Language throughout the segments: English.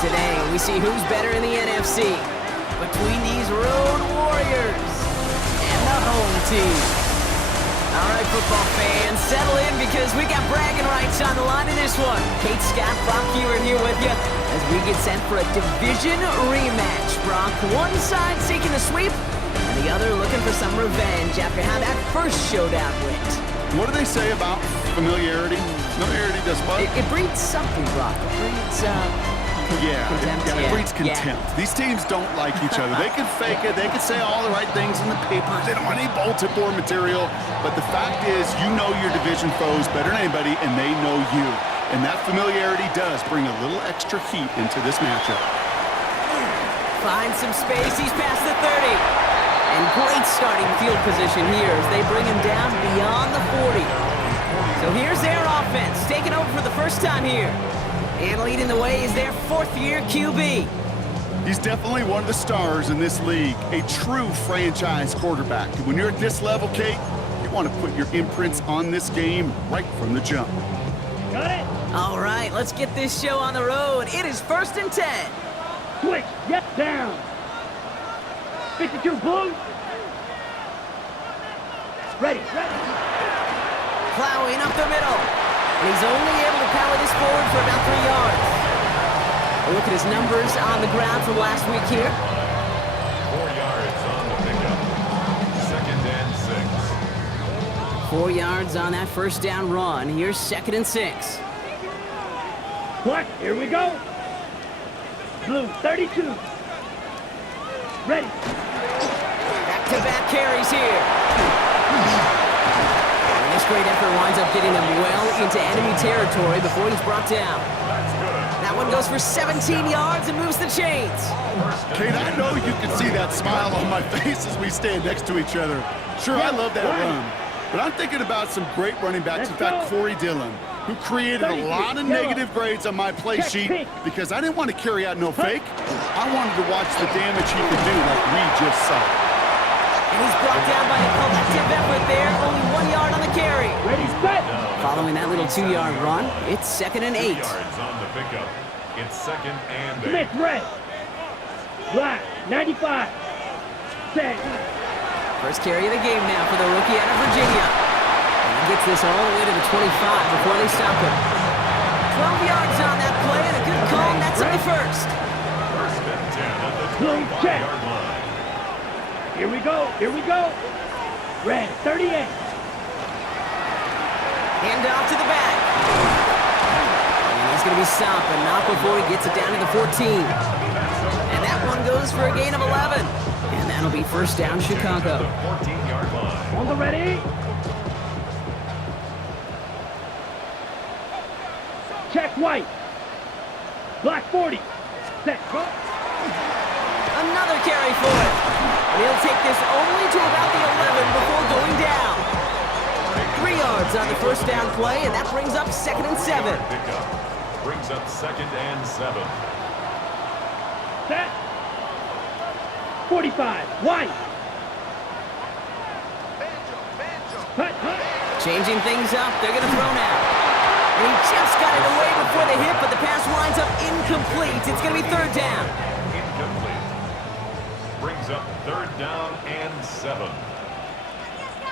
Today, we see who's better in the NFC between these road warriors and the home team. All right, football fans, settle in because we got bragging rights on the line in this one. Kate, Scott, Brock here with you as we get sent for a division rematch. Brock, one side seeking the sweep, and the other looking for some revenge after how that first showdown went. What do they say about familiarity? Familiarity does what? It breeds something, Brock. It breeds, contempt. It breeds contempt. Yeah. These teams don't like each other. They can fake it. They can say all the right things in the papers. They don't want any bulletin board material. But the fact is, you know your division foes better than anybody, and they know you. And that familiarity does bring a little extra heat into this matchup. Finds some space. He's past the 30. And great starting field position here as they bring him down beyond the 40. So here's their offense, taking over for the first time here. And leading the way is their fourth-year QB. He's definitely one of the stars in this league, a true franchise quarterback. When you're at this level, Kate, you want to put your imprints on this game right from the jump. Got it. All right, let's get this show on the road. It is 1st and 10. Switch, yep, down. 52 blue. Ready. Plowing up the middle. And he's only able to power this forward for about 3 yards. A look at his numbers on the ground from last week here. 4 yards on the pickup. 2nd and 6. 4 yards on that first down run. Here's 2nd and 6. What? Here we go. Blue, 32. Ready. Back-to-back carries here. And this great effort winds up getting him well into enemy territory before he's brought down. That one goes for 17 yards and moves the chains. Kate, I know you can see that smile on my face as we stand next to each other. Sure, I love that run. But I'm thinking about some great running backs. In fact, Corey Dillon, who created a lot of negative grades on my play sheet because I didn't want to carry out no fake. I wanted to watch the damage he could do like we just saw. And he's brought down by a collective effort there. Only 1 yard on the carry. Ready, set. Following that little 2-yard run, it's 2nd and 8. 2 yards on the pickup. It's 2nd and 8. Smith, red. Black, 95. Set. First carry of the game now for the rookie out of Virginia. And he gets this all the way to the 25 before they stop him. 12 yards on that play and a good call. That's up the first. 1st and 10 at the Blue, check. 25-yard line. Here we go. Red, 38. Hand off to the back. And he's going to be stopped, but not before he gets it down to the 14. And that one goes for a gain of 11. And that'll be 1st down, Chicago. 14-yard line. On the ready. Check white. Black 40. Set. Another carry for it. And he'll take this only to about the 11 before going down. 3 yards on the first down play, and that brings up 2nd and 7. Pickup. Brings up 2nd and 7. Set. 45. White. Hut. Changing things up, they're going to throw now. And he just got it away before the hit, but the pass winds up incomplete. It's going to be 3rd down. Incomplete. Brings up 3rd down and 7.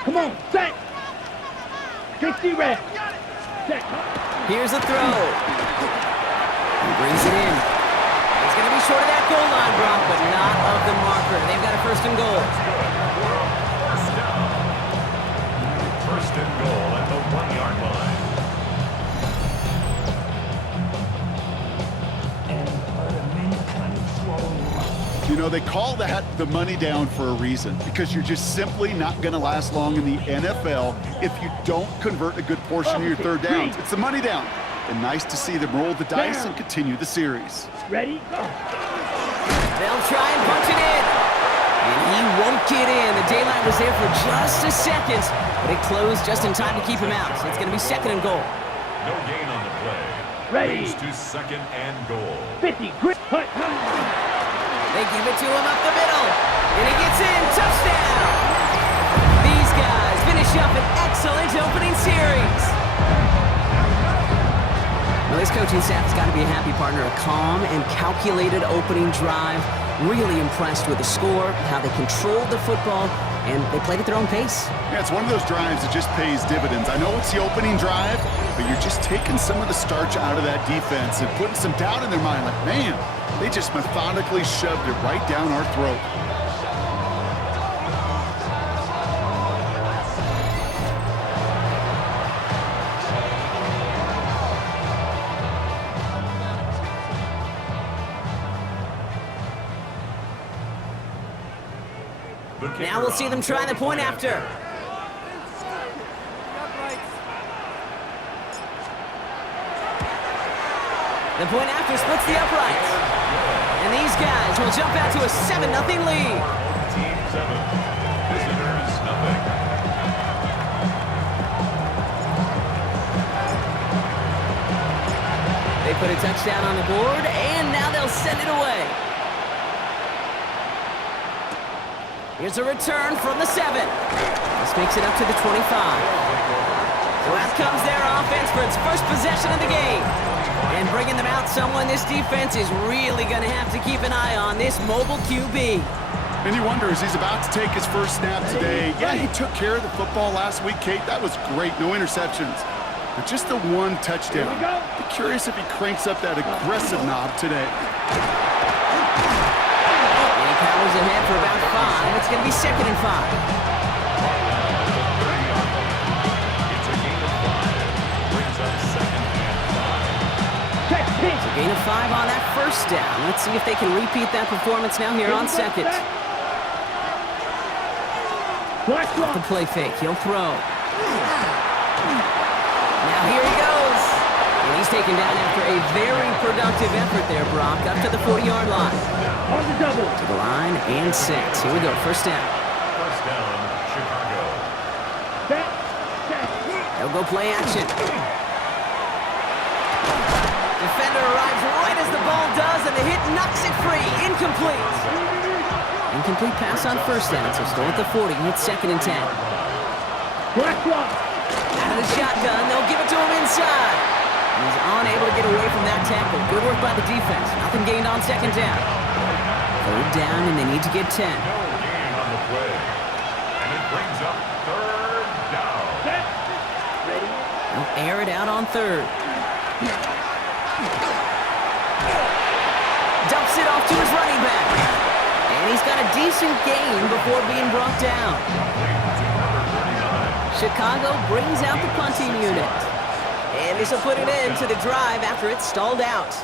Come on. Set. 50 red. Set. Here's a throw. He brings it in. He's going to be short of that goal line, Brock, but not of the marker. They've got a 1st and goal. First down. 1st and goal at the 1-yard line. You know, they call that the money down for a reason because you're just simply not going to last long in the NFL if you don't convert a good portion of your 3rd downs. It's the money down. And nice to see them roll the dice and continue the series. Ready? Go. They'll try and punch it in. And he won't get in. The daylight was there for just a second, but it closed just in time to keep him out. So it's going to be 2nd and goal. No gain on the play. Ready. Brings to 2nd and goal. 50. Grip. Hut. They give it to him up the middle. And he gets in. Touchdown. These guys finish up an excellent opening series. Well, this coaching staff has got to be a happy partner. A calm and calculated opening drive. Really impressed with the score, how they controlled the football, and they played at their own pace. Yeah, it's one of those drives that just pays dividends. I know it's the opening drive, but you're just taking some of the starch out of that defense and putting some doubt in their mind. Like, man, they just methodically shoved it right down our throat. Now we'll see them try the point after. The point after splits the uprights. And these guys will jump out to a 7-0 lead. Team 7, visitors nothing. They put a touchdown on the board, and now they'll send it away. Here's a return from the 7. This makes it up to the 25. So out comes their offense for its first possession of the game. And bringing them out, someone this defense is really going to have to keep an eye on, this mobile QB. And you wonder, as he's about to take his first snap today, yeah, he took care of the football last week, Kate. That was great, no interceptions. But just the one touchdown. Be curious if he cranks up that aggressive knob today. Powers ahead for about 5. It's going to be 2nd and 5. It's a gain of 5. Brings up 2nd and 5. It's a gain of 5 on that first down. Let's see if they can repeat that performance now here on 2nd. Off the play fake. He'll throw. Now here he goes. And he's taken down after a very productive effort there, Brock, up to the 40-yard line. On the double. To the line and set. Here we go, first down. First down, Chicago. Set. They'll go play action. Defender arrives right as the ball does, and the hit knocks it free. Incomplete. Incomplete pass on first down, so still at the 40. It's 2nd and 10. Black block. Out of the shotgun, they'll give it to him inside. He's unable to get away from that tackle. Good work by the defense. Nothing gained on 2nd down. 3rd down, and they need to get 10. No gain on the play. And it brings up 3rd down. Set. Ready. They'll air it out on 3rd. Dumps it off to his running back. And he's got a decent gain before being brought down. Chicago brings out the punting unit. And this will put an end to the drive after it's stalled out.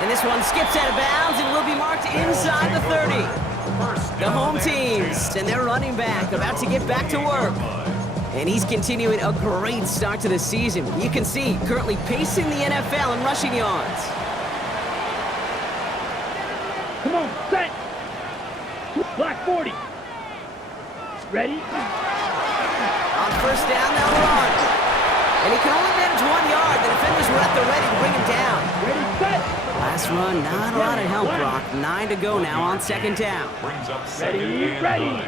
And this one skips out of bounds and will be marked inside the 30. The home teams and their running back about to get back to work. And he's continuing a great start to the season. You can see currently pacing the NFL in rushing yards. Come on, set. Black 40. Ready? On first down, they'll run. And he can only manage 1 yard. The defenders were at the ready to bring him down. Ready, set. Last run, not a lot of help, Brock. 9 to go now on 2nd down. Brings up 2nd Ready, and ready. 9.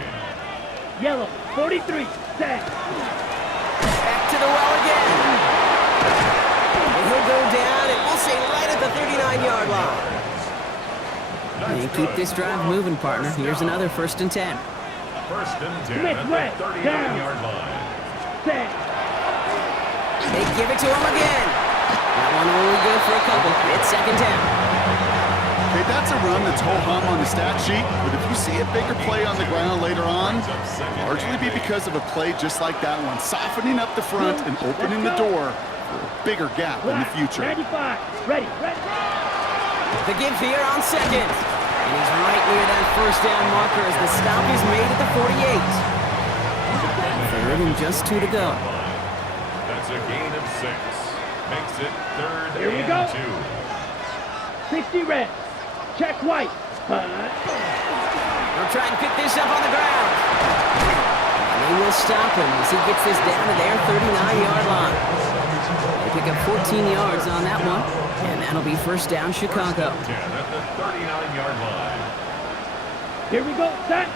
Yellow, 43, set. Back to the well again. And he'll go down, and we'll say right at the 39-yard line. And keep this drive moving, partner. Here's another 1st and 10. 1st and 10 Smith, at red, the down. 39-yard line. Set. They give it to him again. That one only good for a couple. It's 2nd down. Okay, that's a run that's ho-hum on the stat sheet, but if you see a bigger play on the ground later on, largely be because of a play just like that one, softening up the front and opening the door for a bigger gap in the future. 95, ready, ready. The give here on 2nd. And he's right near that first down marker as the stop is made at the 48. 3rd and just 2 to go. That's a gain of 6. Makes it 3rd Here we and go. 2. 60 red. Check white. They'll try and pick this up on the ground. And they will stop him as he gets this down to their 39-yard line. They pick up 14 yards on that one, and that'll be first down Chicago. 10 at the 39-yard line. Here we go, set.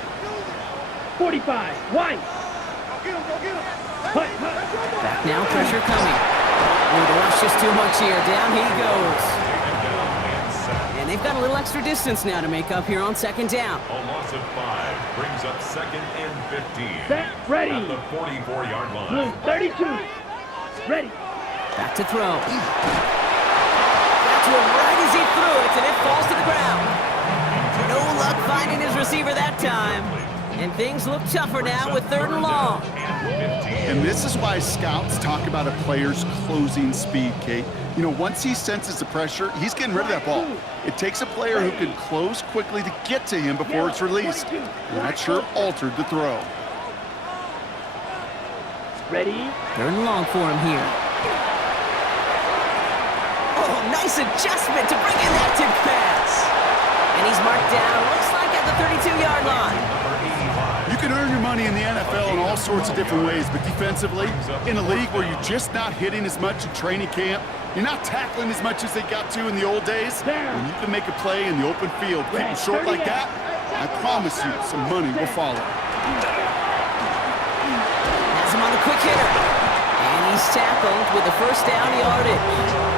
45, white. Go get him, go get him. Back now, pressure coming. Ooh, the rush just too much here. Down he goes. And they've got a little extra distance now to make up here on second down. A loss of 5 brings up 2nd and 15. Set, ready. At the 44-yard line. Blue 32. Ready. Back to throw. That's one right as he threw it, and it falls to the ground. No luck finding his receiver that time. And things look tougher now with 3rd and long. And this is why scouts talk about a player's closing speed, Kate. You know, once he senses the pressure, he's getting rid of that ball. It takes a player who can close quickly to get to him before it's released. And that sure altered the throw. Ready. 3rd and long for him here. Oh, nice adjustment to bring in that tip pass. And he's marked down, looks like at the 32-yard line. You can earn your money in the NFL in all sorts of different ways, but defensively, in a league where you're just not hitting as much in training camp, you're not tackling as much as they got to in the old days, when you can make a play in the open field, keep it short like that, I promise you some money will follow. Has him on the quick hitter. And he's tackled with the 1st down yardage.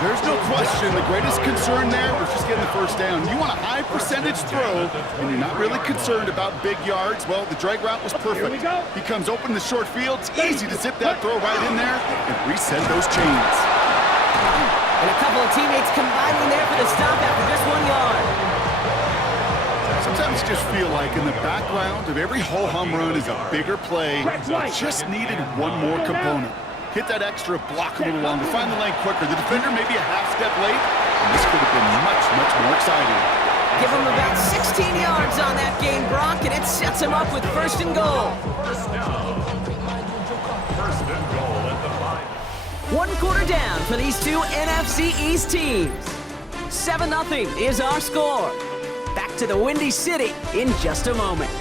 There's no question the greatest concern there was just getting the 1st down. You want a high percentage throw, and you're not really concerned about big yards. Well, the drag route was perfect. Here we go. He comes open the short field. It's easy to zip that throw right in there and reset those chains. And a couple of teammates combining there for the stop after just 1 yard. Sometimes you just feel like in the background of every ho-hum run is a bigger play. Just needed one more component. Hit that extra block a little longer, find the lane quicker. The defender may be a half step late, and this could have been much, much more exciting. Give him about 16 yards on that gain, Brock, and it sets him up with 1st and goal. 1st down. 1st and goal at the 5. 1 quarter down for these two NFC East teams. 7-0 is our score. Back to the Windy City in just a moment.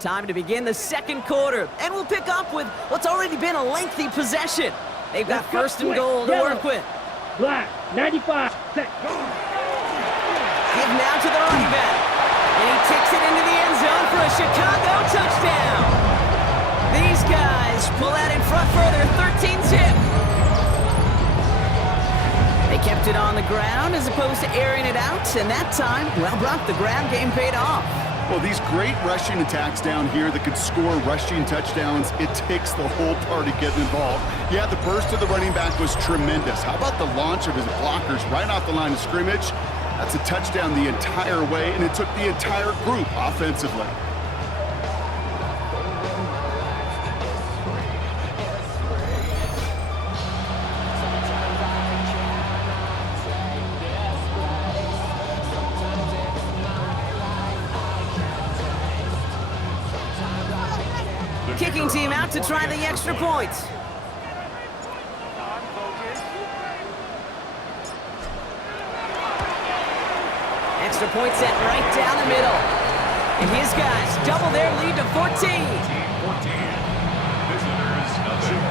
Time to begin the 2nd quarter, and we'll pick up with what's already been a lengthy possession. They've got 1st and goal to work with. Black 95. Set. Give now to the running back, and he takes it into the end zone for a Chicago touchdown. These guys pull out in front further, 13-zip. They kept it on the ground as opposed to airing it out, and that time, well, Brock, the ground game paid off. Well, these great rushing attacks down here that could score rushing touchdowns, it takes the whole party getting involved. Yeah, the burst of the running back was tremendous. How about the launch of his blockers right off the line of scrimmage? That's a touchdown the entire way, and it took the entire group offensively. Kicking team out to try the extra points. Extra point set right down the middle. And his guys double their lead to 14. 14. Visitors, nothing.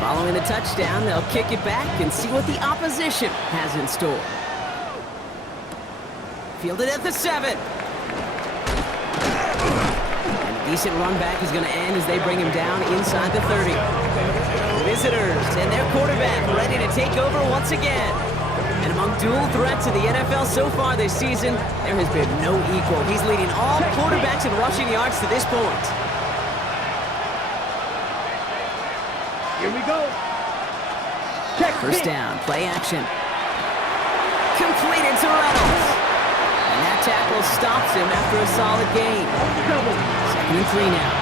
Following the touchdown, they'll kick it back and see what the opposition has in store. Fielded at the 7. And a decent run back is going to end as they bring him down inside the 30. Visitors and their quarterback ready to take over once again. And among dual threats in the NFL so far this season, there has been no equal. He's leading all quarterbacks in rushing yards to this point. Here we go. Check. First down, play action. Completed to Reynolds. And that tackle stops him after a solid gain. 2nd and 3 now.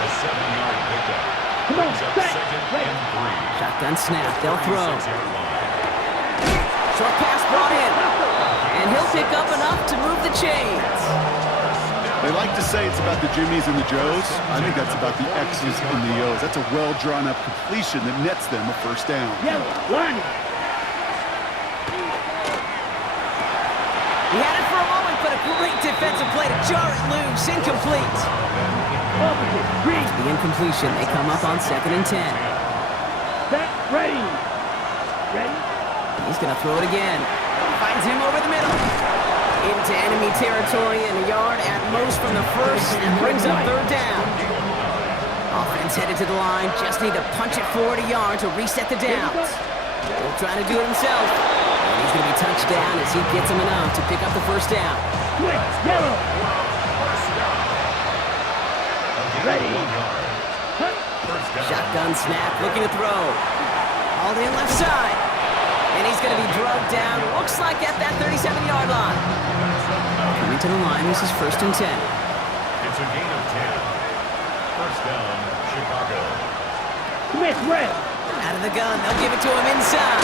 A 7-yard pickup. Come on, Brings up set. 2nd and 3. Shotgun snap, they'll throw. 36-yard line. Short pass brought in. And he'll pick up enough to move the chains. They like to say it's about the Jimmies and the Joes. I think that's about the X's and the O's. That's a well-drawn-up completion that nets them a first down. Yellow, line. He had it for a moment, but a great defensive play to jar it loose. Incomplete. Opposite, green. The incompletion, they come up on 2nd and 10. Set, ready. Ready. He's going to throw it again. Finds him over the middle. Into enemy territory and a yard at most from the first and brings up 3rd down. Offense headed to the line. Just need to punch it forward a yard to reset the downs. Still trying to do it himself. And he's going to be touched down as he gets him enough to pick up the first down. Quick, yellow. Ready. Shotgun snap, looking to throw. Hauled in left side. And he's going to be drugged down, looks like at that 37-yard line. Coming to the line, this is 1st and 10. It's a gain of 10. First down, Chicago. Smith, red. Out of the gun, they'll give it to him inside.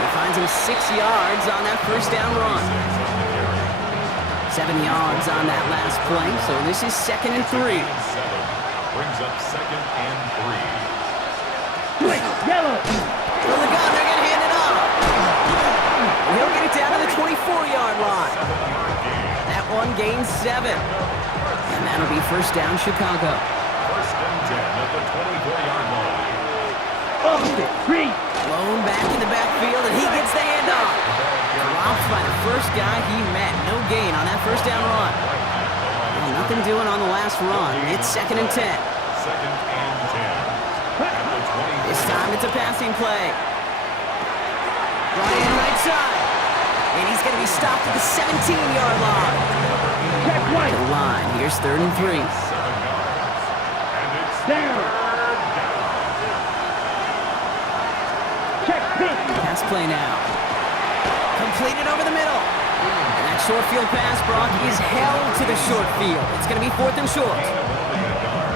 He finds him 6 yards on that first down run. 7 yards on that last play, so this is 2nd and 3. Brings up 2nd and 3. Quick, yellow. From the gun, they're going to hand it off. He'll get it down to the 24-yard line. That one gains 7. And that'll be first down, Chicago. First and 10 at the 24-yard line. Opposite, green. Blown back in the backfield, and he gets the handoff. Dropped by the first guy he met. No gain on that first down run. Well, nothing doing on the last run. It's 2nd and 10. 2nd and 10. This time it's a passing play. Right side. And he's going to be stopped at the 17-yard line. Check right. To the line. Here's 3rd and 3. 7 yards. And it's Down. Check pitch. Pass play now. Completed over the middle. And that short field pass, Brock, is held to the short field. It's going to be 4th and short.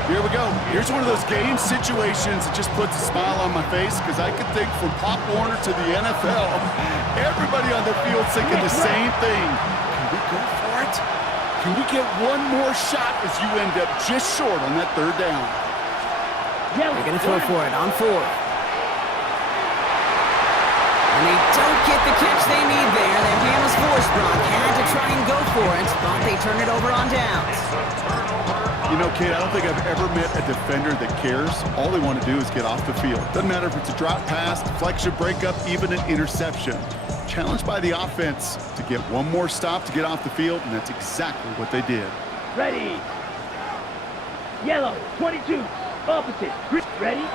Here we go. Here's one of those game situations that just puts a smile on my face because I could think from Pop Warner to the NFL, everybody on the field thinking the same thing. Can we go for it? Can we get one more shot as you end up just short on that 3rd down? They're going to throw for it on 4th. And they don't get the catch they need there. Their hand was forced, Brock. Had to try and go for it, but they turn it over on downs. You know, kid, I don't think I've ever met a defender that cares. All they want to do is get off the field. Doesn't matter if it's a drop pass, deflection, breakup, even an interception. Challenged by the offense to get one more stop to get off the field, and that's exactly what they did. Ready. Yellow, 22. Opposite, green. Ready.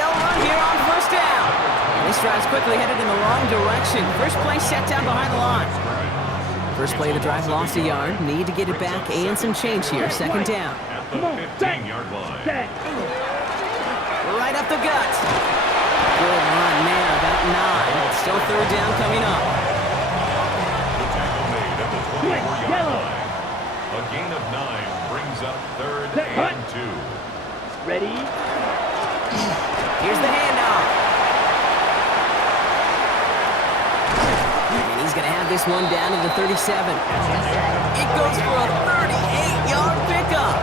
They'll run here on first down. And this drive's quickly headed in the wrong direction. First play set down behind the line. First play of the drive lost a yard. Need to get it back and some change here. 2nd down. at the 15-yard line. Right up the gut. Good run there, about 9. Still 3rd down coming up. The tackle made at the 24-yard line. A gain of 9 brings up 3rd and 2. Ready? Here's the handoff. And he's going to have this one down to the 37. It goes for a 38-yard pickup.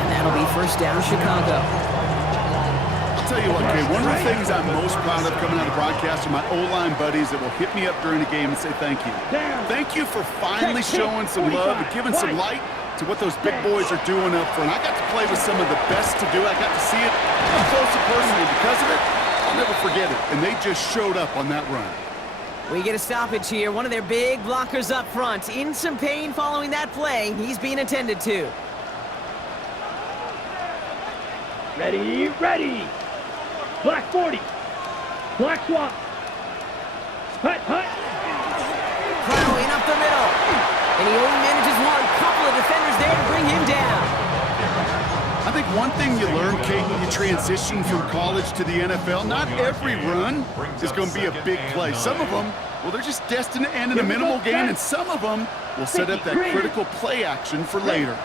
And that'll be first down, Chicago. I'll tell you what, Kay, one of the things I'm most proud of coming out of broadcast are my O-line buddies that will hit me up during the game and say thank you. Thank you for finally showing some love and giving some light to what those big boys are doing up front. I got to play with some of the best to do it. I got to see it up close and personal. Because of it, I'll never forget it. And they just showed up on that run. We get a stoppage here. One of their big blockers up front. In some pain following that play. He's being attended to. Ready, ready. Black 40. Black swap. Hut, hut. Plowing up the middle. And he only manages one. Couple of defenders there to bring him down. I think one thing you learn, Kate, when you transition from college to the NFL, not every run is going to be a big play. Some of them, well, they're just destined to end in a minimal gain, and some of them will set up that critical play action for later.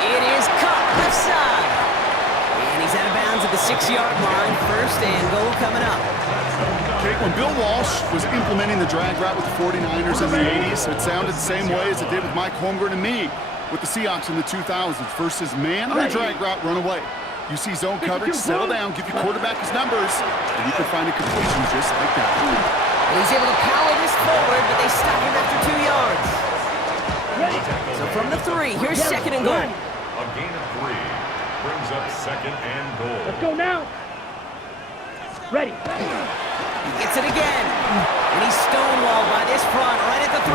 It is caught left side. And he's out of bounds at the 6-yard line. First and goal coming up. Kate, when Bill Walsh was implementing the drag route with the 49ers in the 80s, it sounded the same way as it did with Mike Holmgren and me with the Seahawks in the 2000s versus man on the drag route, run away. You see zone coverage, settle down, give your quarterback his numbers, and you can find a completion just like that. He's able to power this forward, but they stop him after 2 yards. So from the 3, here's second and goal. A gain of 3 brings up second and goal. Let's go now. Ready. He gets it again. And he's stonewalled by this front right at the 3.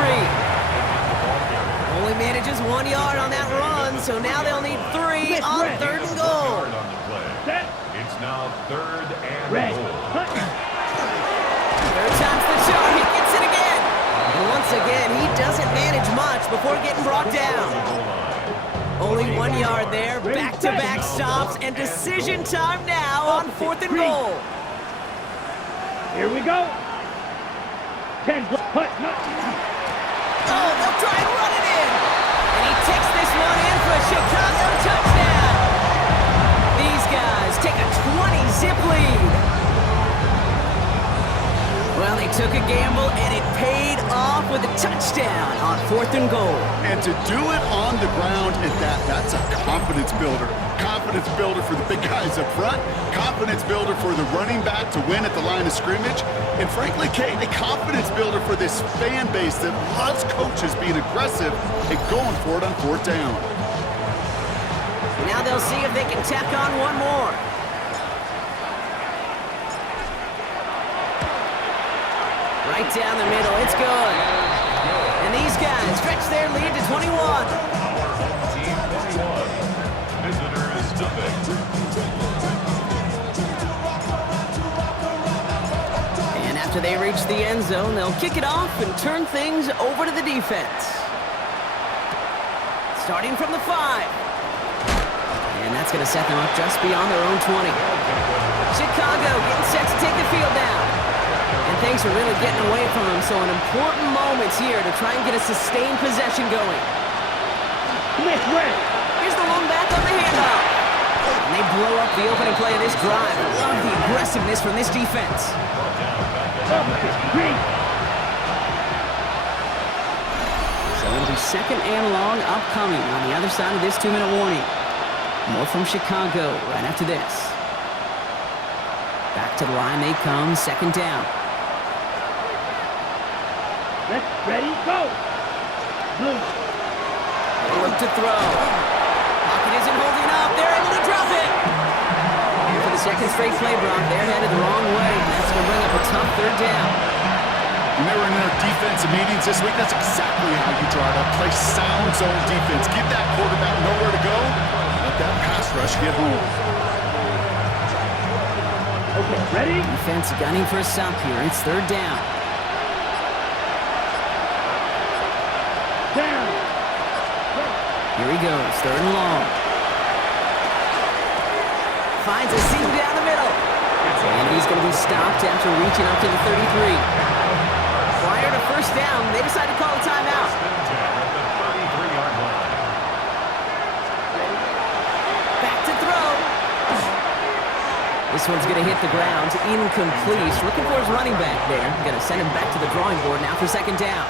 Only manages 1 yard on that run, so now they'll need 3 on third and goal. Set. It's now third and Red. goal. Third time's the charm. He gets it again. And once again, he doesn't manage much before getting brought down. Only 1 yard there. Back-to-back stops and decision time now on fourth and goal. Here we go. 10. Put. Oh, they'll try and run it in. And he takes this one in for a Chicago touchdown. These guys take a 20-zip lead. Well, they took a gamble, and it paid off with a touchdown on fourth and goal. And to do it on the ground at that, that's a confidence builder. Confidence builder for the big guys up front. Confidence builder for the running back to win at the line of scrimmage. And frankly, Kate, a confidence builder for this fan base that loves coaches being aggressive and going for it on fourth down. Now they'll see if they can tack on one more. Right down the middle, it's good. And these guys stretch their lead to 21. Team 21. Visitors nothing. And after they reach the end zone, they'll kick it off and turn things over to the defense. Starting from the 5. And that's going to set them up just beyond their own 20. Chicago getting set to take the field down. And things are really getting away from them, so an important moment here to try and get a sustained possession going. Here's the long back on the handoff. And they blow up the opening play of this drive. Love the aggressiveness from this defense. So it'll be second and long upcoming on the other side of this 2-minute warning. More from Chicago right after this. Back to the line they come, second down. Let's ready, go. Blue. They look to throw. Pocket isn't holding up. They're able to drop it. And for the second straight play, Brock, they're headed the wrong way. And that's going to bring up a tough third down. When they were in our defensive meetings this week, that's exactly how you draw it up. Play sound zone defense. Give that quarterback nowhere to go. Let that pass rush get home. Okay, ready? Defense gunning for a stop here. It's third down. Down. Here he goes, third and long. Finds a seam down the middle. And he's going to be stopped after reaching up to the 33. Prior to first down, they decide to call a timeout. Back to throw. This one's going to hit the ground. Incomplete. Looking for his running back there. Going to send him back to the drawing board now for second down.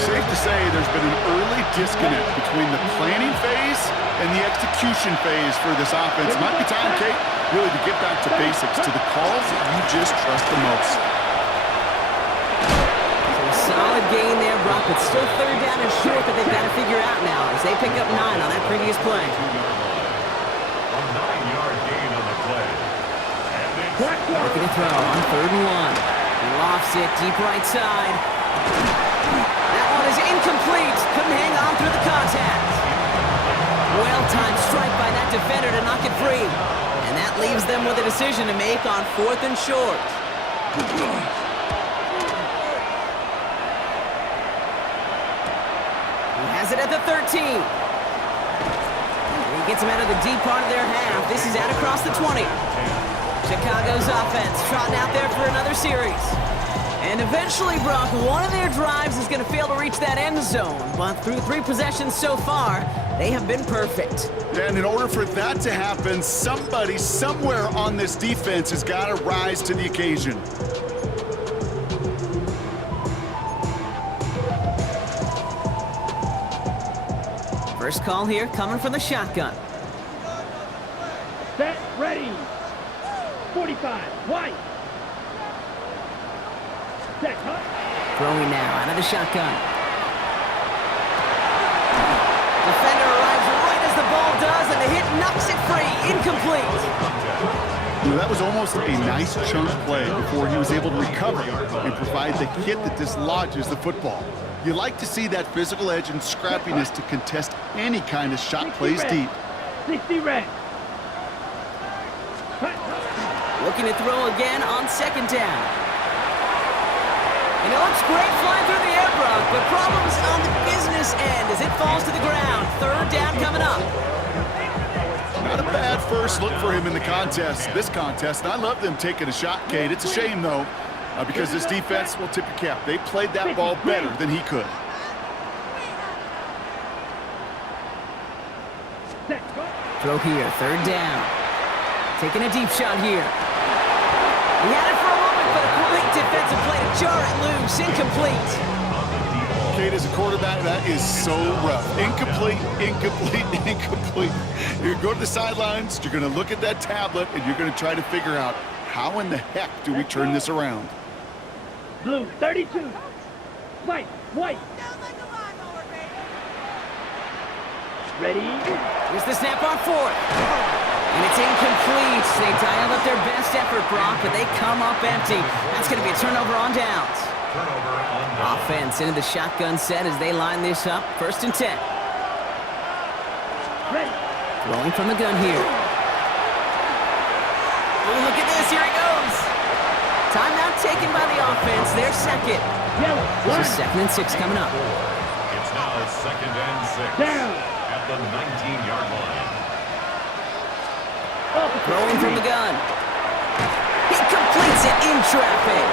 Safe to say there's been an early disconnect between the planning phase and the execution phase for this offense. Might be time, Kate, really to get back to basics, to the calls that you just trust the most. So a solid gain there, Brock, but still third down and short that they've got to figure out now as they pick up 9 on that previous play. A 9-yard gain on the play. Looking to throw on third and 1. He lofts it deep right side. That one is incomplete. Couldn't hang on through the contact. Well-timed strike by that defender to knock it free. And that leaves them with a decision to make on fourth and short. He has it at the 13. And he gets him out of the deep part of their half. This is out across the 20. Chicago's offense trotting out there for another series. And eventually, Brock, one of their drives is going to fail to reach that end zone. But through 3 possessions so far, they have been perfect. And in order for that to happen, somebody somewhere on this defense has got to rise to the occasion. First call here coming from the shotgun. Set, ready. 45, white. Set, cut. Throwing now out of the shotgun. Defender arrives right as the ball does, and the hit knocks it free. Incomplete. You know, that was almost a nice chunk play before he was able to recover and provide the hit that dislodges the football. You like to see that physical edge and scrappiness to contest any kind of shot plays deep. 60 red. Looking to throw again on second down. And it looks great flying through the air, Brock, but problems on the business end as it falls to the ground. Third down coming up. Not a bad first look for him in the contest, this contest. And I love them taking a shot, Kate. It's a shame, though, because this defense will tip your cap. They played that ball better than he could. Throw here, third down. Taking a deep shot here. He had it for a moment, but a great defensive play to jar it loose. Incomplete. Kate, as a quarterback, that is so rough. Incomplete, incomplete, incomplete. You're going to go to the sidelines, you're going to look at that tablet, and you're going to try to figure out how in the heck do we turn this around. Blue, 32. White, white. Ready? Here's the snap on fourth. And it's incomplete. They dialed up their best effort, Brock, but they come up empty. That's going to be a turnover on downs. Turnover on downs. Offense into the shotgun set as they line this up. First and 10. Ready. Rolling from the gun here. Oh, look at this. Here he goes. Timeout taken by the offense. Their second. Yellow, This one. is 2nd and 6 coming up. It's now 2nd and 6. Down. At the 19-yard line. Throwing from the gun. He completes it in traffic.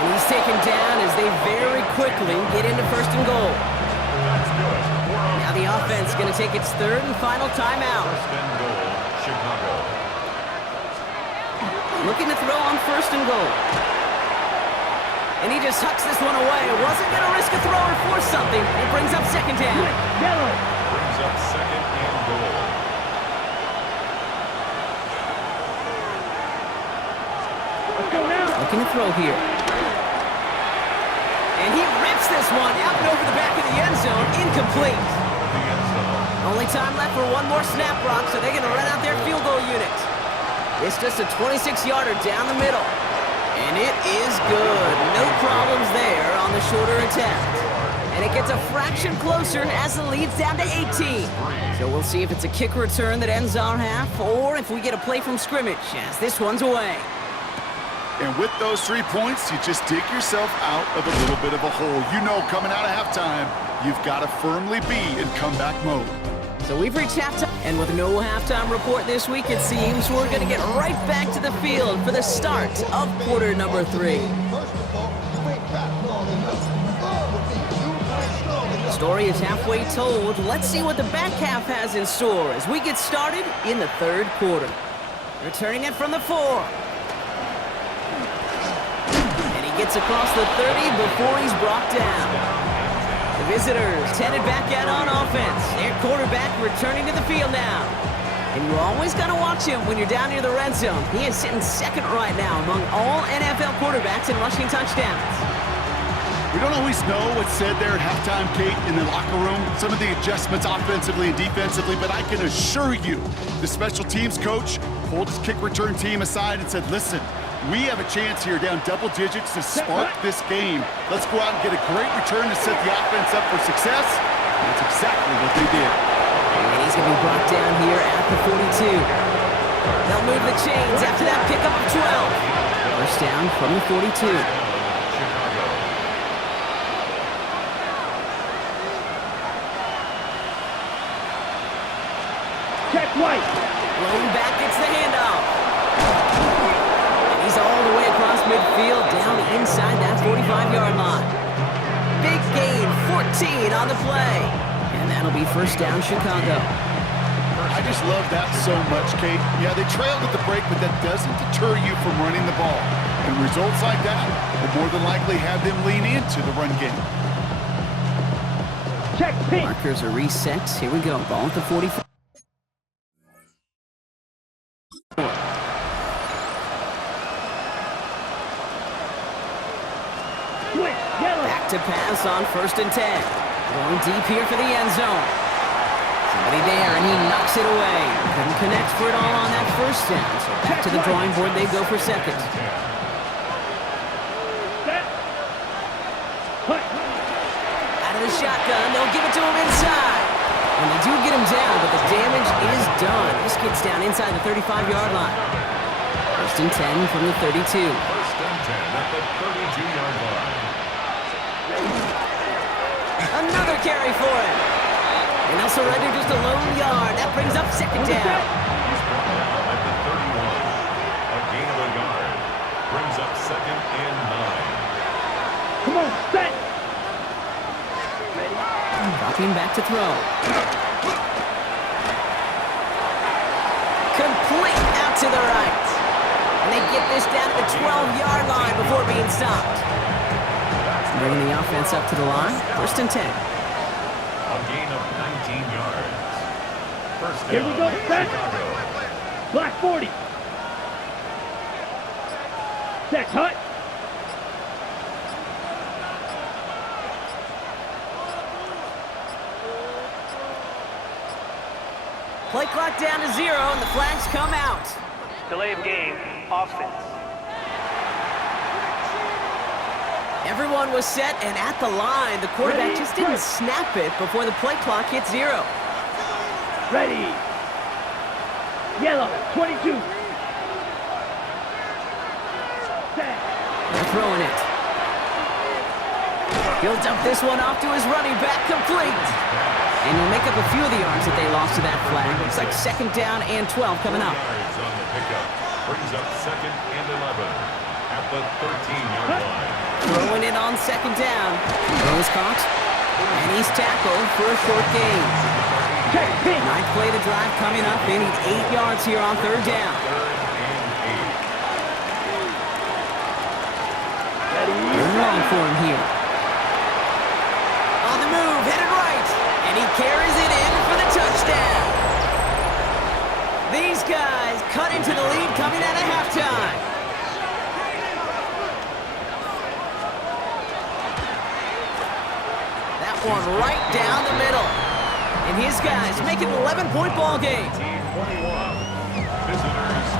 And he's taken down as they very quickly get into first and goal. That's good. Now the offense going to take its third and final timeout. First and goal, Chicago. Looking to throw on first and goal. And he just hucks this one away. Wasn't going to risk a throw or force something. It brings up second down. Yellow. Brings up 2nd and goal. Let's go now. Looking to throw here. And he rips this one out and over the back of the end zone. Incomplete. The end zone. Only time left for one more snap, Brock, so they're going to run out their field goal unit. It's just a 26-yarder down the middle. And it is good. No problems there on the shorter attempt. And it gets a fraction closer as the lead's down to 18. So we'll see if it's a kick return that ends our half or if we get a play from scrimmage as this one's away. And with those 3 points, you just dig yourself out of a little bit of a hole. You know, coming out of halftime, you've got to firmly be in comeback mode. So we've reached halftime, and with no halftime report this week, it seems we're going to get right back to the field for the start of quarter number 3. The story is halfway told. Let's see what the back half has in store as we get started in the third quarter. Returning it from the 4. Gets across the 30 before he's brought down. The visitors headed back out on offense. Their quarterback returning to the field now. And you always got to watch him when you're down near the red zone. He is sitting second right now among all NFL quarterbacks in rushing touchdowns. We don't always know what's said there at halftime, Kate, in the locker room. Some of the adjustments offensively and defensively, but I can assure you the special teams coach pulled his kick return team aside and said, listen, we have a chance here down double digits to spark this game. Let's go out and get a great return to set the offense up for success. And that's exactly what they did. And he's going to be brought down here at the 42. They'll move the chains after that pickup of 12. First down from the 42. Chicago. Check white. Rolling back gets the handoff. He's all the way across midfield, down inside that 45-yard line. Big gain, 14 on the play. And that'll be first down, Chicago. I just love that so much, Kate. Yeah, they trailed at the break, but that doesn't deter you from running the ball. And results like that will more than likely have them lean into the run game. Check pink. Markers are reset. Here we go. Ball at the 44. Switch. Yellow. Back to pass on 1st and 10. Going deep here for the end zone. Somebody there, and he knocks it away. Couldn't connect for it all on that 1st down. So back to the drawing board they go for 2nd. Set. Hut. Out of the shotgun, they'll give it to him inside. And they do get him down, but the damage is done. This kid's down inside the 35-yard line. 1st and 10 from the 32. 1st and 10 at the 32-yard line. Another carry for him. And they'll surrender just a lone yard. That brings up 2nd down. He's brought down at the 31. A gain of a yard. Brings up 2nd and 9. Come on, set. Dropping back to throw. Complete out to the right. And they get this down to the 12-yard line before being stopped. Bringing the offense up to the line. 1st and 10. A gain of 19 yards. 1st down. Here we go, set. Chicago. Black 40. Set. Hut. Play clock down to 0, and the flags come out. Delay of game, offense. Everyone was set and at the line. The quarterback just didn't snap it before the play clock hit 0. Ready. Yellow. 22. Set. They're throwing it. He'll dump this one off to his running back, complete. And he'll make up a few of the yards that they lost to that flag. Looks like 2nd down and 12 coming up. Yards on the pickup. Brings up 2nd and 11 at the 13-yard line. Throwing it on 2nd down. Throw is caught. And he's tackled for a short gain. Check pink. 9th play of the drive coming up. They need 8 yards here on 3rd down. 3rd and 8. They're long for him here. On the move, headed right. And he carries it in for the touchdown. These guys cut into the lead coming out of halftime. That one right down the middle. And his guys make it an 11-point ball game. 21. Visitors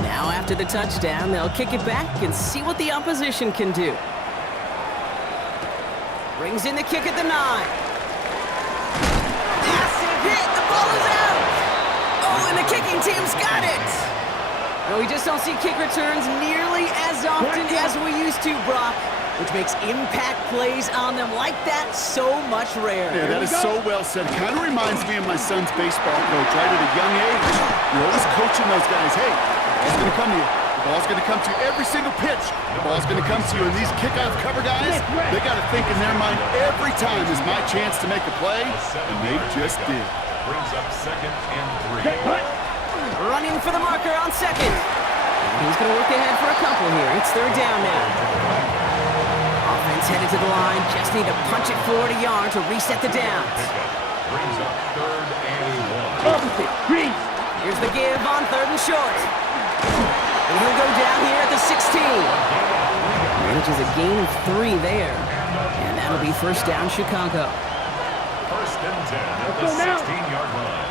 10. Now after the touchdown, they'll kick it back and see what the opposition can do. Brings in the kick at the 9. Massive hit, the ball is out. Oh, and the kicking team's got it. No, we just don't see kick returns nearly as often as we used to, Brock, which makes impact plays on them like that so much rarer. Yeah, that is so well said. It kind of reminds me of my son's baseball coach, right? At a young age, you're always coaching those guys. Hey, the ball's going to come to you. The ball's going to come to you every single pitch. The ball's going to come to you. And these kickoff cover guys, they got to think in their mind every time is my chance to make a play, and they just did. Brings up 2nd and 3. Check hut. Running for the marker on 2nd. And he's going to work ahead for a couple here. It's 3rd down now. Offense headed to the line. Just need to punch it forward a yard to reset the downs. Brings up 3rd and 1. Opposite. Green. Here's the give on 3rd and short. And he'll go down here at the 16. Manages a gain of 3 there. And that'll be 1st down, Chicago. 1st and 10 at the 16-yard line.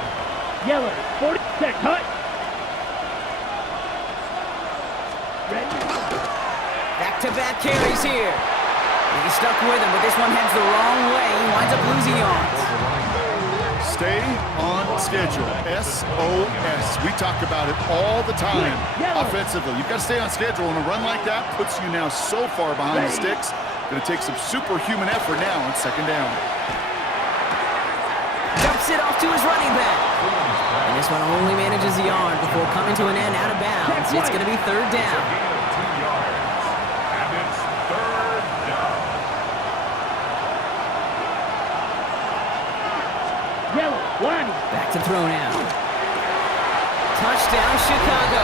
Yellow. 40. Set. Hut. Ready. Back-to-back carries here. And he's stuck with him, but this one heads the wrong way. He winds up losing yards. Stay on schedule. SOS. We talk about it all the time. Offensively, you've got to stay on schedule, and a run like that puts you now so far behind the sticks. Going to take some superhuman effort now on 2nd down. Dumps it off to his running back. And this one only manages a yard before coming to an end out of bounds. It's going to be 3rd down. Gain of 2 yards. And it's 3rd down. Yellow. One. Back to throw now. Touchdown, Chicago.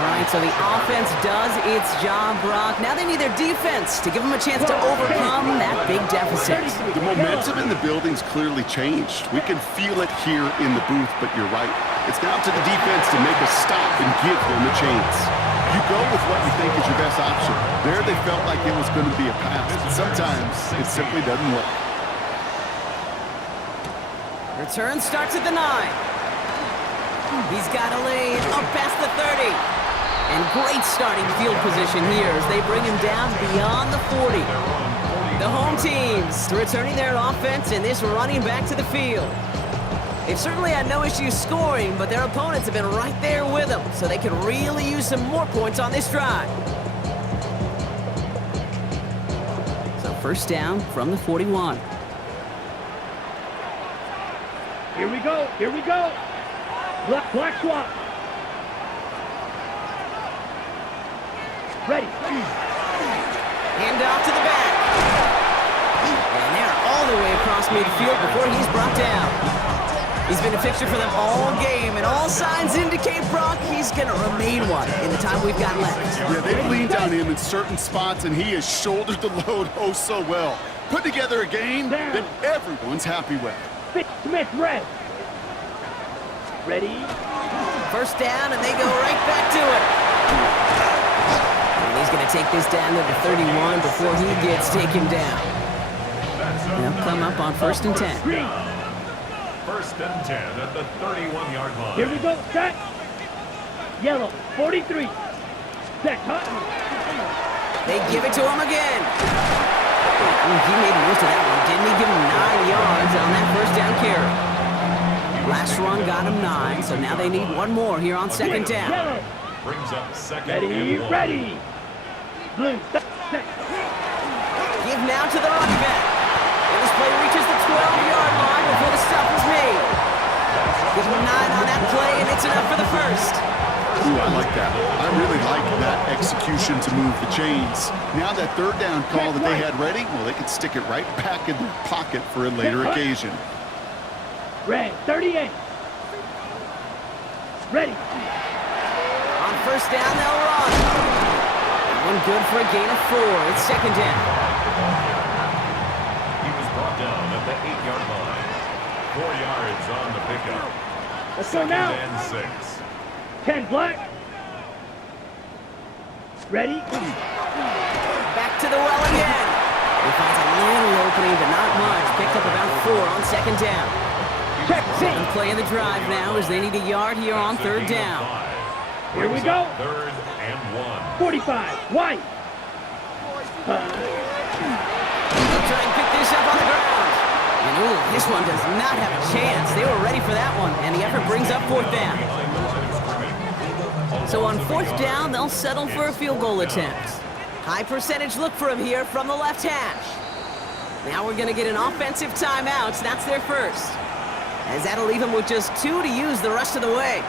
All right, so the offense does its job, Brock. Now they need their defense to give them a chance to overcome that big deficit. The momentum in the building's clearly changed. We can feel it here in the booth, but you're right. It's now to the defense to make a stop and give them a chance. You go with what you think is your best option. There they felt like it was going to be a pass, but sometimes it simply doesn't work. Return starts at the 9. He's got a lane up past the 30. And great starting field position here as they bring him down beyond the 40. The home teams returning their offense and this running back to the field. They've certainly had no issues scoring, but their opponents have been right there with them, so they could really use some more points on this drive. So first down from the 41. Here we go. Here we go. Black swap. Ready. Hand off to the back. And they're all the way across midfield before he's brought down. He's been a fixture for them all game, and all signs indicate, Brock, he's going to remain one in the time we've got left. Yeah, they've leaned on him in certain spots, and he has shouldered the load oh so well. Put together a game that everyone's happy with. Smith, red. Ready. First down, and they go right back to it. And he's going to take this down to the 31 before he gets taken down. They'll come up on first and 10. Green. First and 10 at the 31-yard line. Here we go. Set. Yellow. 43. Set. Hut. They give it to him again. Ooh, he made most of that one, didn't he? Give him 9 yards on that first down carry. Last run got him 9, so now they need one more here on second down. Yellow. Brings up second Ready. and 1. Ready. Blue. Set. Give now to the running back. And this play reaches the 12-yard line before the stop is made. Give him 9 on that play, and it's enough for the first. Ooh, I like that. I really like that execution to move the chains. Now that third down call that they had ready, well, they could stick it right back in their pocket for a later occasion. Red. 38. Ready. On first down, they'll run. That one good for a gain of 4. It's second down. He was brought down at the 8-yard line. 4 yards on the pickup. Let's go now. Second and 6. 10 black. Ready. Back to the well again. He finds a little opening, but not much. Picked up about 4 on second down. Check. Second play of the drive now as they need a yard here on third down. Here we go. Third and 1. 45. White. They'll try and pick this up on the ground. And ooh, this one does not have a chance. They were ready for that one, and the effort brings up fourth down. So on fourth down, they'll settle for a field goal attempt. High percentage look for him here from the left hash. Now we're going to get an offensive timeout. That's their first. As that'll leave him with just 2 to use the rest of the way.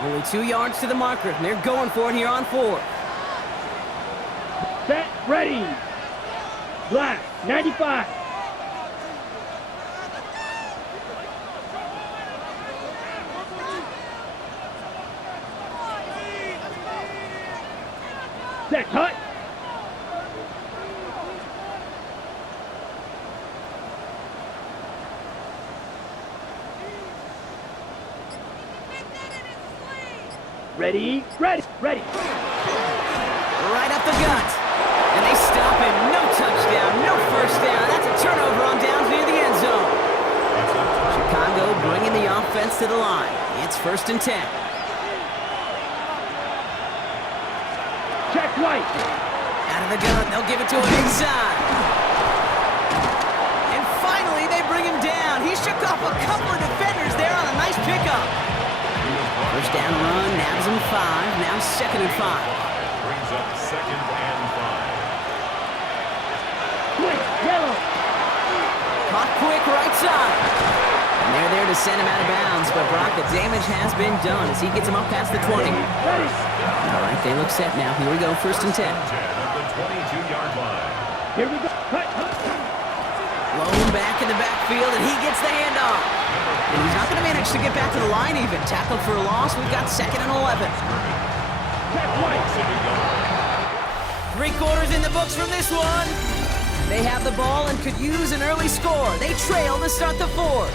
Only 2 yards to the marker, and they're going for it here on 4. Set. Ready. Black. 95. Set. Hut. Ready. Ready. Ready. Right up the gut. And they stop him. No touchdown, no first down. That's a turnover on downs near the end zone. Chicago bringing the offense to the line. It's first and 10. Check White. Out of the gun, they'll give it to him inside. And finally, they bring him down. He shook off a couple of defenders there on a nice pickup. First down run, nabs him 5. Now second and 5. Brings up second and 5. Quick. Yellow. Caught quick right side. And they're there to send him out of bounds. But Brock, the damage has been done as he gets him up past the 20. Ready. All right, they look set now. Here we go, first and 10. 10 at the 22-yard line. Here we go. Cut. Blown back in the backfield, and he gets the handoff. And he's not going to manage to get back to the line even. Tackled for a loss. We've got 2nd and 11. 3 quarters in the books from this one. They have the ball and could use an early score. They trail to start the 4th.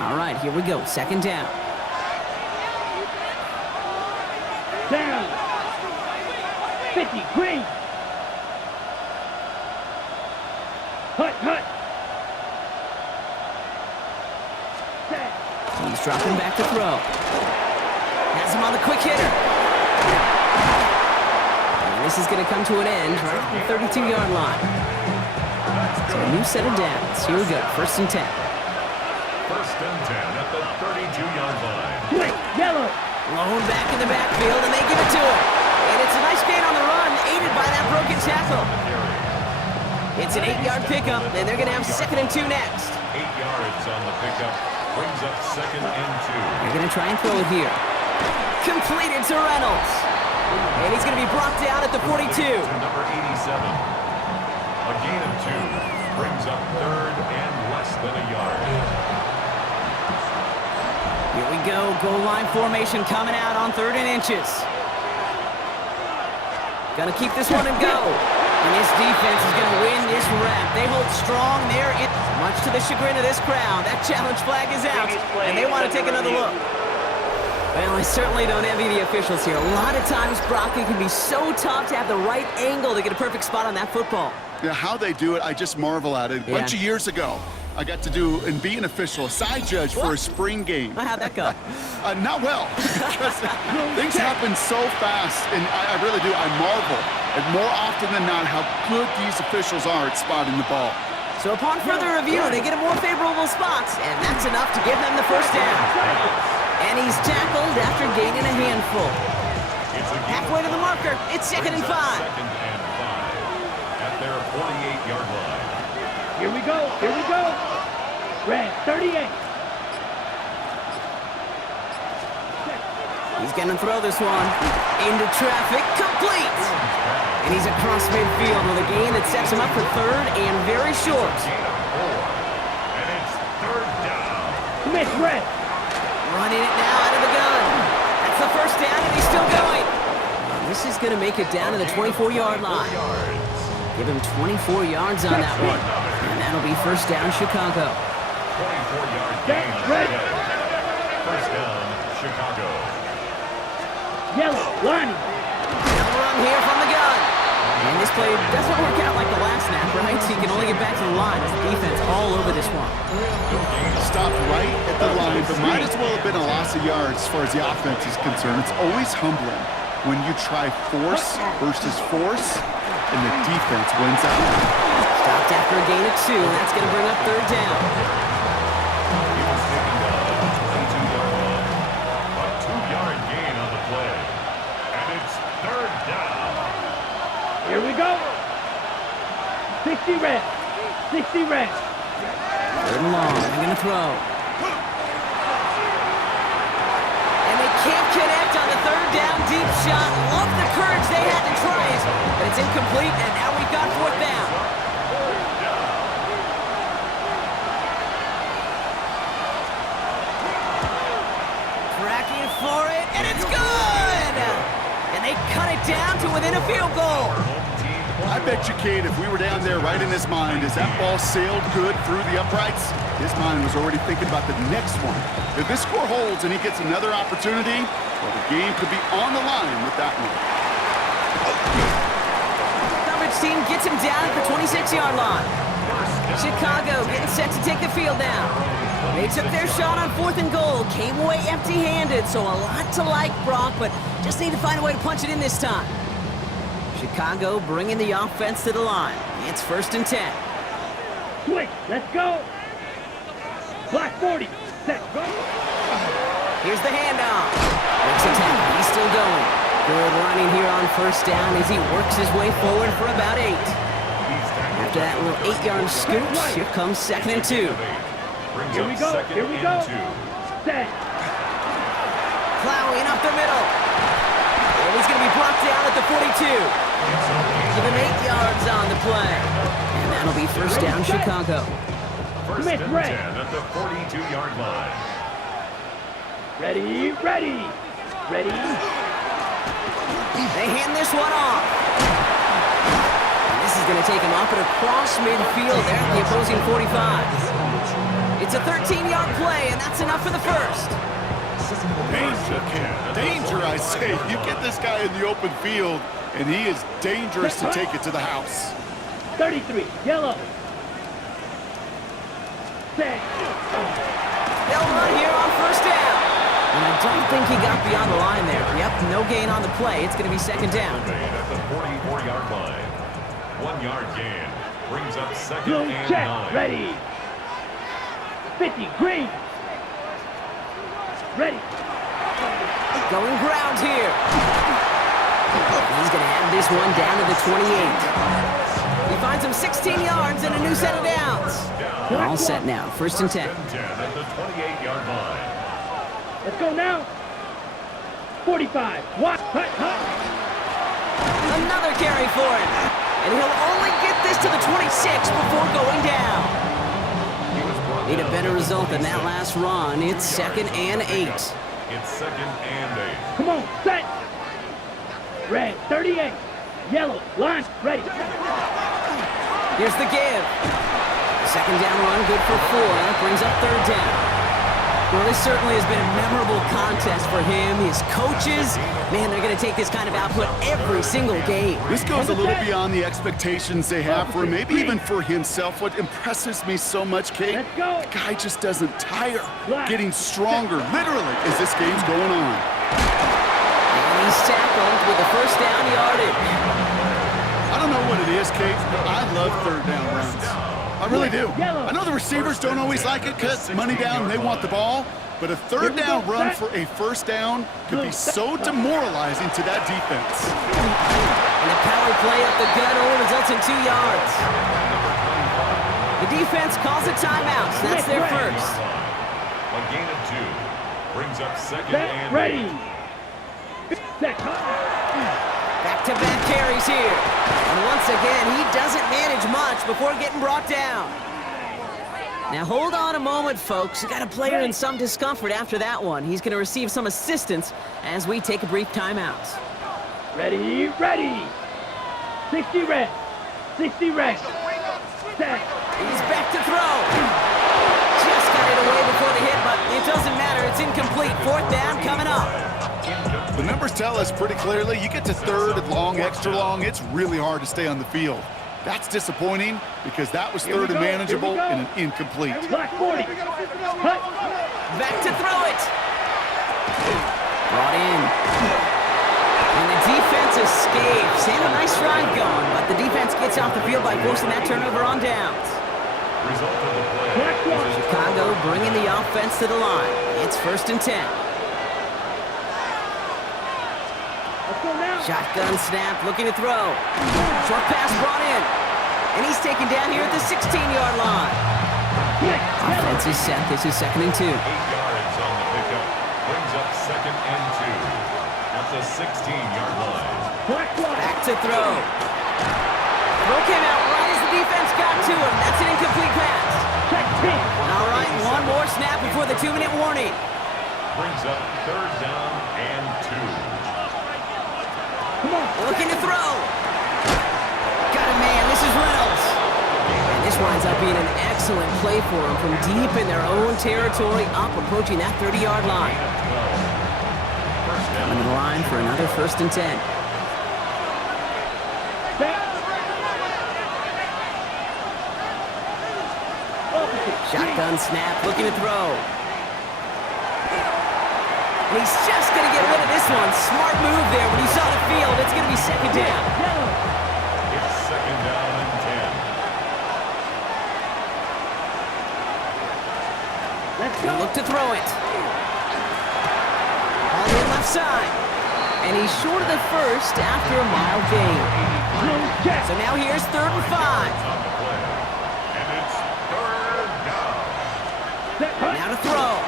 All right, here we go. 2nd down. Down. 50, green. Hut. Set. He's dropping back to throw. Has him on the quick hitter. And this is going to come to an end right at the 32-yard line. So a new set of downs. Here we go. 1st and 10. 1st and 10 at the 32-yard line. Quick, yellow. Blown back in the backfield, and they give it to him. And it's a nice gain on the run, aided by that broken tackle. It's an 8-yard pickup, and they're going to have 2nd and 2 next. 8 yards on the pickup. Brings up 2nd and 2. They're going to try and throw it here. Completed to Reynolds. And he's going to be brought down at the 42. To number 87. A gain of 2. Brings up 3rd and less than a yard. Here we go. Goal line formation coming out on 3rd and inches. Gonna keep this one and go. And this defense is gonna win this rep. They hold strong there, much to the chagrin of this crowd. That challenge flag is out, and they want to take another look. Well, I certainly don't envy the officials here. A lot of times, Brock, it can be so tough to have the right angle to get a perfect spot on that football. Yeah, how they do it, I just marvel at it. A bunch of years ago, I got to do and be an official, a side judge for a spring game. How'd that go? Not well, because things happen so fast, and I really do. I marvel at more often than not how good these officials are at spotting the ball. So upon further review, they get a more favorable spot, and that's enough to give them the 1st down. And he's tackled after gaining a handful. Halfway to the marker, it's 2nd and 5. 2nd and 5 at their 48-yard line. Here we go. Red, 38. He's going to throw this one into traffic, complete. And he's across midfield with a gain that sets him up for 3rd and very short. Gain of 4. And it's 3rd down. Smith, red. Running it now out of the gun. That's the 1st down, and he's still going. And this is going to make it down to the 24-yard line. Give him 24 yards on that one. And that'll be 1st down, Chicago. 24-yard gain on the play. 1st down, Chicago. Yellow, line. Now run here from the gun. And this play doesn't work out like the last snap, right? So he can only get back to the line as the defense all over this one. Stopped right at the line, but might as well have been a loss of yards as far as the offense is concerned. It's always humbling when you try force versus force, and the defense wins out. Stopped after a gain of 2, and that's going to bring up 3rd down. He was taken down at the 22-yard line. A 2-yard gain on the play. And it's 3rd down. Here we go. 60 red. 60 red. 3rd and long. They're going to throw. And they can't connect on the 3rd down deep shot. Love the courage they had to try it, but it's incomplete, and now we've got 4th down. Tracking for it, and it's good! And they cut it down to within a field goal. I bet you, Kate, if we were down there right in his mind, as that ball sailed good through the uprights, his mind was already thinking about the next one. If this score holds and he gets another opportunity, well, the game could be on the line with that one. Coverage team gets him down at the 26-yard line. Chicago getting set to take the field down. They took their shot on 4th and goal, came away empty-handed, so a lot to like, Brock, but just need to find a way to punch it in this time. Chicago bringing the offense to the line. It's 1st and 10. Switch, let's go. Black 40, set, go. Here's the handoff. Makes a tackle, he's still going. Good running here on 1st down as he works his way forward for about 8. After that little 8-yard scoot, here comes 2nd and 2. Here we go, here we go. Set. Plowing up the middle. and he's going to be brought down at the 42. Give him 8 yards on the play. And that'll be first down, Chicago. First and 10 at the 42-yard line. Ready, ready, ready. They hand this one off. And this is going to take him up and across midfield there at the opposing 45. It's a 13-yard play, and that's enough for the first. Danger, kid. Danger, I say. You get this guy in the open field, and he is dangerous to take it to the house. 33, yellow. Set. They'll run here on first down. And I don't think he got beyond the line there. Yep, no gain on the play. It's going to be second down. At the 44-yard line. 1 yard gain. Brings up second Blue and check, 9. ready. 50, green. Ready. Going ground here. He's going to have this one down to the 28. He finds him 16 yards and a new set of downs. They're all set now. First and 10. 10 at the 28-yard line. Let's go now. 45. What? Hut, hut. Another carry for him. And he'll only get this to the 26 before going down. Need a better result than that last run. It's second and 8. It's second and 8. Come on, set. Red, 38. Yellow, line, ready. Here's the give. Second down run, good for 4. That brings up third down. Well, this certainly has been a memorable contest for him. His coaches, man, they're going to take this kind of output every single game. This goes a little beyond the expectations they have for him, maybe even for himself. What impresses me so much, Kate, Let's go. the guy just doesn't tire, getting stronger, literally, as this game's going on. And he's tackled with the first down yardage. I don't know what it is, Kate, but I love third down runs. I really do. I know the receivers don't always like it because money down, they want the ball, but a third down run for a first down could be so demoralizing to that defense. And a power play up the gut only results in 2 yards. The defense calls a timeout. So that's their first. A gain of 2. Brings up second Set, and ready. 8. Set. Back-to-back carries here. And once again, he doesn't manage much before getting brought down. Now hold on a moment, folks. You got a player in some discomfort after that one. He's going to receive some assistance as we take a brief timeout. Ready, ready. 60 red. 60 red. Set. He's back to throw. Just got it away before the hit, but it doesn't matter. It's incomplete. Fourth down coming up. The numbers tell us pretty clearly, you get to third and long, extra long, it's really hard to stay on the field. That's disappointing because that was third and manageable and an incomplete. Black 40. Hut. Back to throw it. Brought in. And the defense escapes. They had a nice ride going, but the defense gets off the field by forcing that turnover on downs. Result of the play. Chicago bringing the offense to the line. It's first and 10. Let's go now. Shotgun snap, looking to throw. Short pass brought in. And he's taken down here at the 16-yard line. Offense is set. This is second and 2. 8 yards on the pickup. Brings up second and 2. At the 16-yard line. Back to throw. Throw came out right as the defense got to him. That's an incomplete pass. All right, one more snap before the 2-minute warning. Brings up third down and 2. Looking to throw. Got a man. This is Reynolds. And this winds up being an excellent play for him from deep in their own territory, up approaching that 30-yard line. Coming to the line for another first and 10. Shotgun snap, looking to throw. And he's just going to get rid of this one. Smart move there when he saw the field. It's going to be second down. It's second down and 10. He'll look to throw it. On the left side. And he's short of the first after a mild gain. So now here's third and 5. On the play. And it's third down. Now to throw.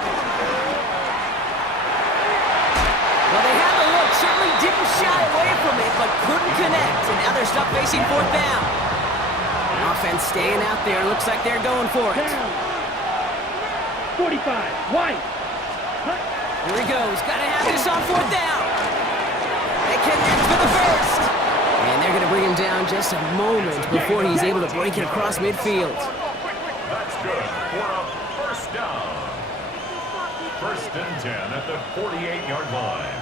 Well, they have a look. Certainly really didn't shy away from it, but couldn't connect. And now they're stuck facing fourth down. Offense staying out there. Looks like they're going for it. Down. 45. White. Here he goes. Got to have this on fourth down. They connect for the first. And they're going to bring him down just a moment before he's able to break it across midfield. That's good for a first down. First and 10 at the 48-yard line.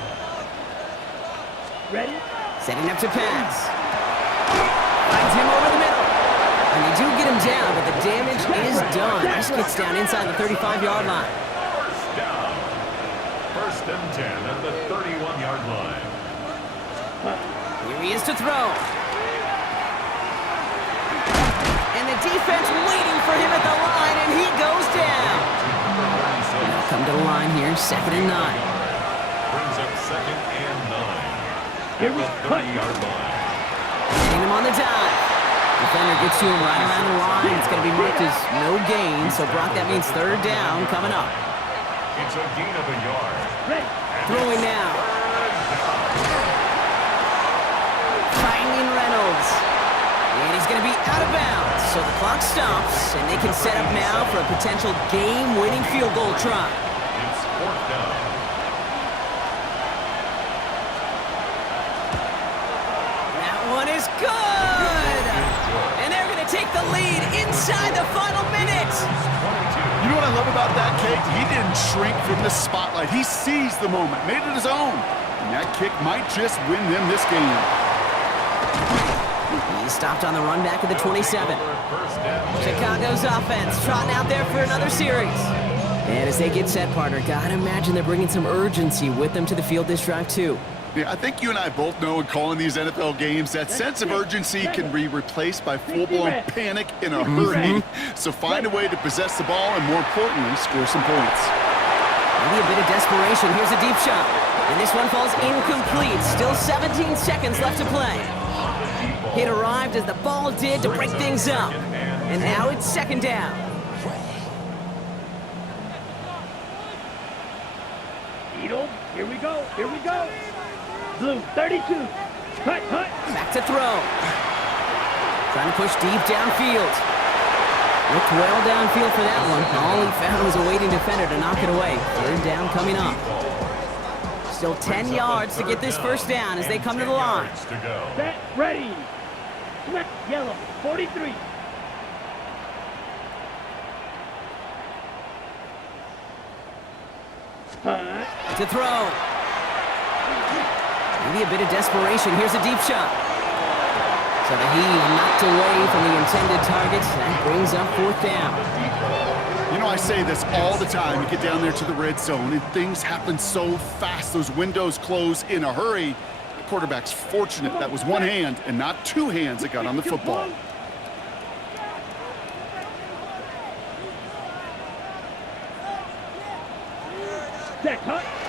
Ready? Setting up to pass. Finds him over the middle. And they do get him down, but the damage is done. This gets down inside the 35-yard line. First down. First and 10 at the 31-yard line. Here he is to throw. And the defense waiting for him at the line, and he goes down. Now come to the line here, 2nd and 9. Brings up 2nd and 9. Here we At the 30-yard line. Hitting him on the dive. Defender gets to him right around the line. It's going to be marked as no gain, so Brock, that means 3rd down coming up. It's a gain of a yard. Ready. Throwing now. Finding Reynolds. And he's going to be out of bounds. So the clock stops, and they can set up now for a potential game-winning field goal try. It's 4th down. That one is good. And they're going to take the lead inside the final minute. You know what I love about that kick? He didn't shrink from the spotlight. He seized the moment, made it his own. And that kick might just win them this game. He stopped on the run back at the 27. Chicago's offense trotting out there for another series. And as they get set, partner, gotta imagine they're bringing some urgency with them to the field this drive, too. Yeah, I think you and I both know in calling these NFL games that sense of urgency can be replaced by full-blown panic in a hurry. So find a way to possess the ball and, more importantly, score some points. Maybe a bit of desperation. Here's a deep shot. And this one falls incomplete. Still 17 seconds left to play. It arrived as the ball did to break things up. And now it's 2nd down. Eagle. Here we go. Here we go. Blue. 32. Hut. Back to throw. Trying to push deep downfield. Looked well downfield for that one. All he found was a waiting defender to knock it away. 3rd down coming up. Still 10 yards to get this first down as they come to the line. Set. Ready. Smack. Yellow. 43. To throw. Maybe a bit of desperation. Here's a deep shot. So the heave knocked away from the intended target. That brings up 4th down. You know, I say this all the time. You get down there to the red zone, and things happen so fast. Those windows close in a hurry. The quarterback's fortunate that was one hand and not two hands that got on the football.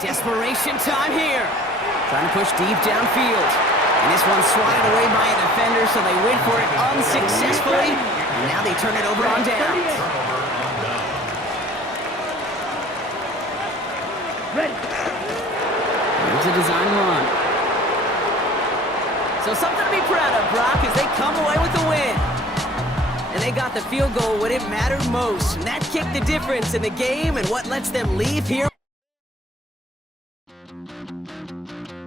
Desperation time here. Trying to push deep downfield. And this one's swatted away by a defender, so they went for it unsuccessfully. And now they turn it over on downs. Ready. Here's a design run. So something to be proud of, Brock, as they come away with the win. And they got the field goal when it mattered most. And that kicked the difference in the game and what lets them leave here